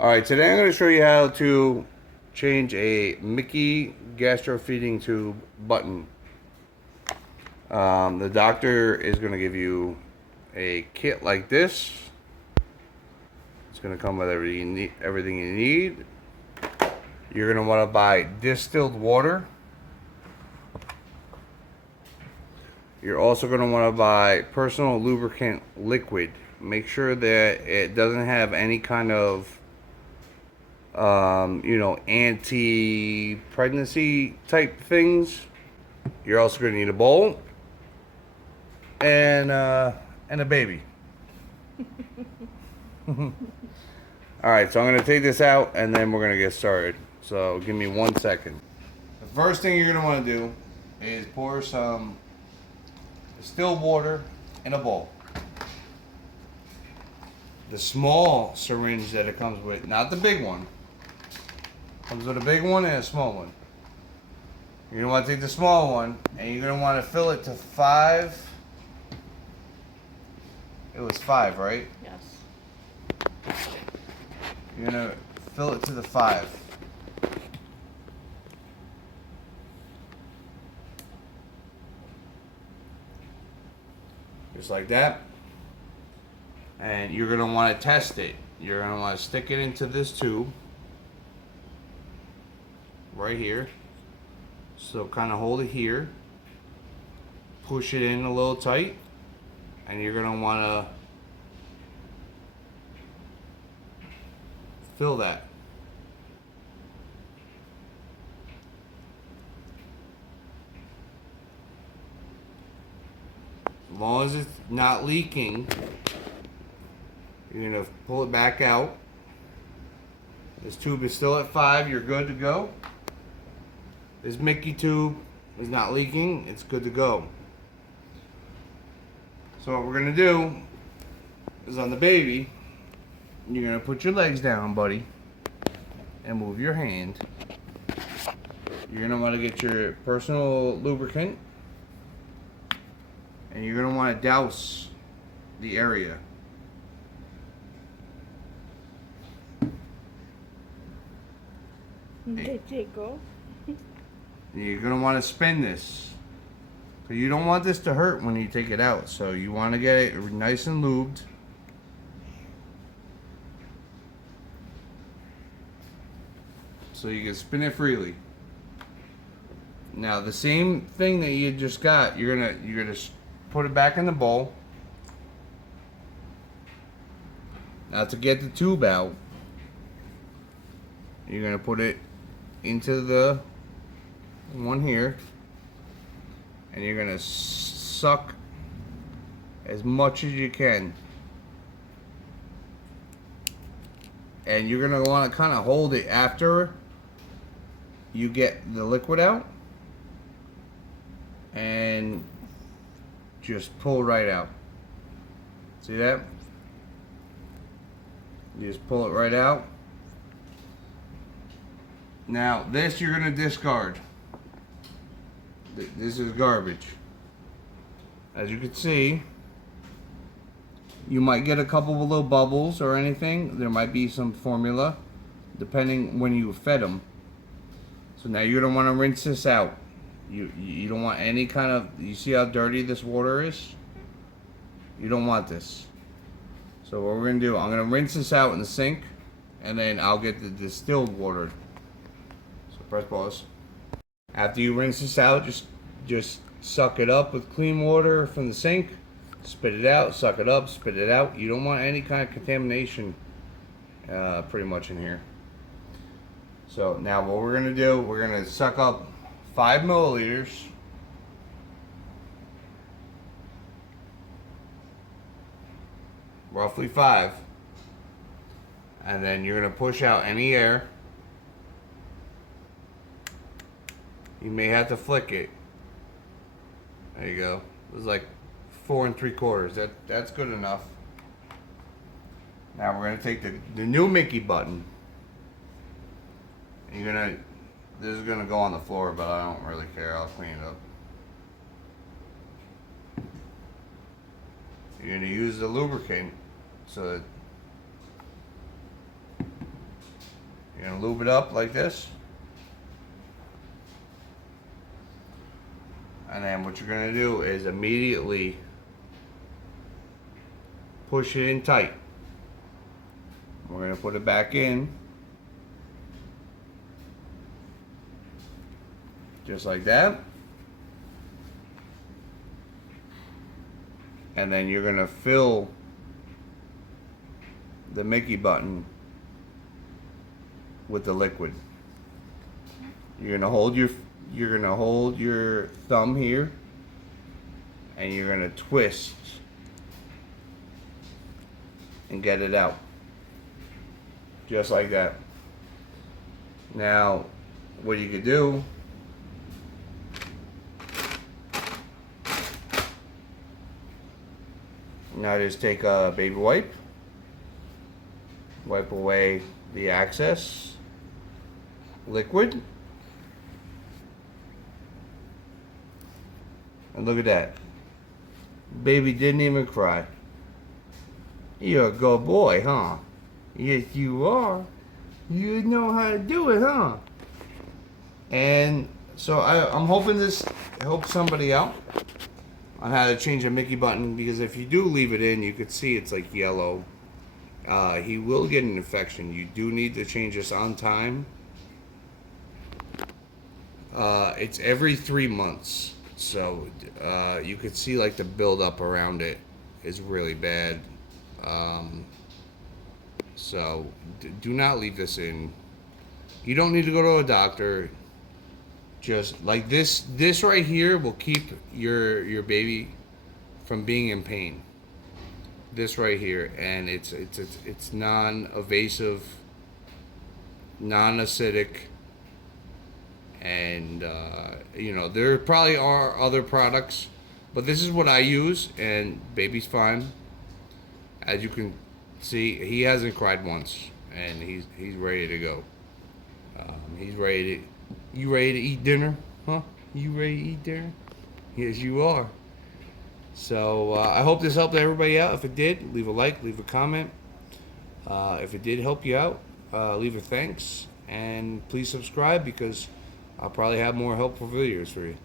Alright, today I'm going to show you how to change a Mickey gastro feeding tube button. The doctor is going to give you a kit like this. It's going to come with everything you need. You're going to want to buy distilled water. You're also going to want to buy personal lubricant liquid. Make sure that it doesn't have any kind of anti-pregnancy type things. You're also going to need a bowl and a baby. Alright, so I'm going to take this out and then we're going to get started. So give me 1 second. The first thing you're going to want to do is pour some distilled water in a bowl. The small syringe that it comes with, not the big one. Comes with a big one and a small one. You're gonna want to take the small one and you're gonna want to fill it to 5. It was 5, right? Yes. You're gonna fill it to the 5. Just like that. And you're gonna want to test it. You're gonna want to stick it into this tube right here. So kind of hold it here, push it in a little tight, and you're gonna want to fill that. As long as it's not leaking, you're gonna pull it back out. This tube is still at 5, you're good to go. This Mickey tube is not leaking, it's good to go. So what we're gonna do is on the baby, you're gonna put your legs down, buddy, and move your hand. You're gonna wanna get your personal lubricant, and you're gonna wanna douse the area. Let it go. You're going to want to spin this. So you don't want this to hurt when you take it out. So you want to get it nice and lubed. So you can spin it freely. Now the same thing that you just got, you're gonna put it back in the bowl. Now to get the tube out, you're gonna put it into the one here, and you're gonna suck as much as you can, and you're gonna want to kind of hold it after you get the liquid out, and just pull right out. See that? You just pull it right out. Now this you're gonna discard. This is garbage. As you can see, you might get a couple of little bubbles or anything. There might be some formula, depending when you fed them. So now you're gonna want to rinse this out. You don't want any kind of. You see how dirty this water is? You don't want this. So what we're gonna do, I'm gonna rinse this out in the sink, and then I'll get the distilled water. So press pause. After you rinse this out, just suck it up with clean water from the sink, spit it out, suck it up, spit it out. You don't want any kind of contamination pretty much in here. So now what we're gonna do, we're gonna suck up 5 milliliters. Roughly 5. And then you're gonna push out any air. You may have to flick it. There you go. It was like 4 3/4. That's good enough. Now we're gonna take the new Mickey button. And this is gonna go on the floor, but I don't really care. I'll clean it up. You're gonna use the lubricant so that You're gonna lube it up like this. And then what you're gonna do is immediately push it in tight. We're gonna put it back in. Just like that. And then you're gonna fill the Mickey button with the liquid. You're gonna hold your thumb here, and you're gonna twist and get it out. Just like that. Now, what you could do, now just take a baby wipe, wipe away the excess liquid, and look at that. Baby didn't even cry. You're a good boy, huh? Yes, you are. You know how to do it, huh? And so I'm hoping this helps somebody out on how to change a Mickey button, because if you do leave it in, you could see it's like yellow. He will get an infection. You do need to change this on time. It's every 3 months, so you could see like the buildup around it is really bad. So do not leave this in. You don't need to go to a doctor. Just like this right here will keep your baby from being in pain. This right here, and it's non-invasive, non-acidic, and you know, there probably are other products, but this is what I use, and baby's fine. As you can see, he hasn't cried once, and he's ready to go. He's ready to. You ready to eat dinner? Huh? You ready to eat dinner? Yes, you are. So I hope this helped everybody out. If it did, leave a like, leave a comment. If it did help you out, leave a thanks, and please subscribe, because I'll probably have more helpful videos for you.